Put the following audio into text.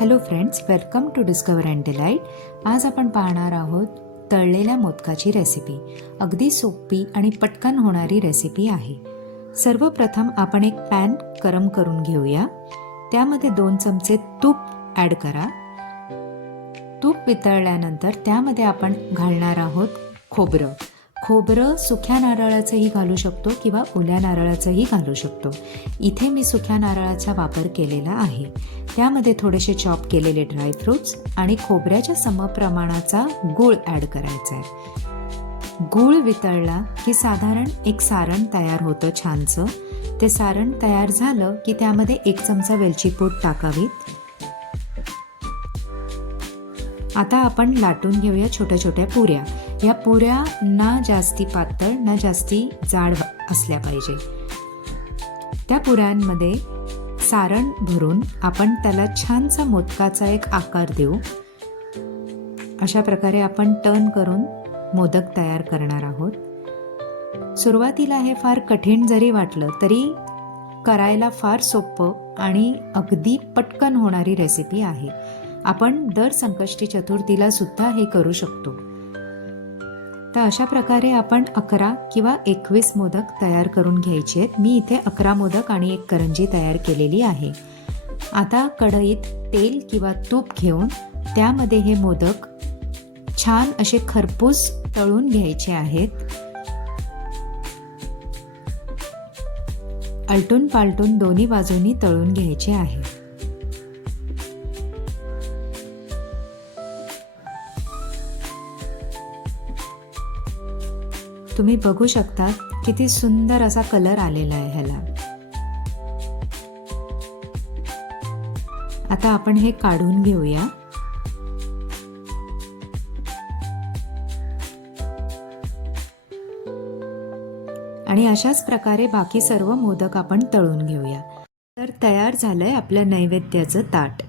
Hello friends, welcome to discover and delight. आज आपण पाहणार आहोत तळलेल्या मोदकाची रेसिपी. अगदी सोपी आणि पटकन होणारी रेसिपी आहे. सर्वप्रथम आपण एक पॅन गरम करून घेऊया. त्यामध्ये 2 चमचे तूप ॲड करा. तूप वितळल्यानंतर त्यामध्ये आपण घालणार आहोत खोबरं. सुक्या नारळाचंही घालू शकतो किंवा ओल्या नारळाचंही घालू शकतो. इथे मी सुक्या नारळाचा वापर केलेला आहे. त्यामध्ये थोडेसे चॉप केलेले ड्रायफ्रुट्स आणि खोबऱ्याच्या समप्रमाणाचा गूळ ॲड करायचा आहे. गूळ वितळला की साधारण एक सारण तयार होतं छानसं. ते सारण तयार झालं की त्यामध्ये 1 चमचा वेलची पूड टाकावीत. आता आपण लाटून घेऊया छोट्या छोट्या पुऱ्या. या पुऱ्या ना जास्ती पातळ ना जास्ती जाड असल्या पाहिजे. त्या पुऱ्यांमध्ये सारण भरून आपण त्याला छानसा मोदकाचा एक आकार देऊ. अशा प्रकारे आपण टर्न करून मोदक तयार करणार आहोत. सुरुवातीला हे फार कठीण जरी वाटलं तरी करायला फार सोपं आणि अगदी पटकन होणारी रेसिपी आहे. आपण दर संकष्टी चतुर्थीला सुद्धा हे करू शकतो. तर अशा प्रकारे आपण 11 किंवा 21 मोदक तयार करून घ्यायचे आहेत. मी इथे 11 मोदक आणि 1 करंजी तयार केलेली आहे. आता कढईत तेल किंवा तूप घेऊन त्यामध्ये हे मोदक छान असे खरपूस तळून घ्यायचे आहेत. आलटून पालटून दोन्ही बाजूनी तळून घ्यायचे आहे. तुम्ही बघू शकता किती सुंदर असा कलर आलेला आहे ह्याला. आता आपण हे काढून घेऊया. आणि अशाच प्रकारे बाकी सर्व मोदक आपण तळून घेऊया. तर तयार झालंय आपल्या नैवेद्याचं ताट.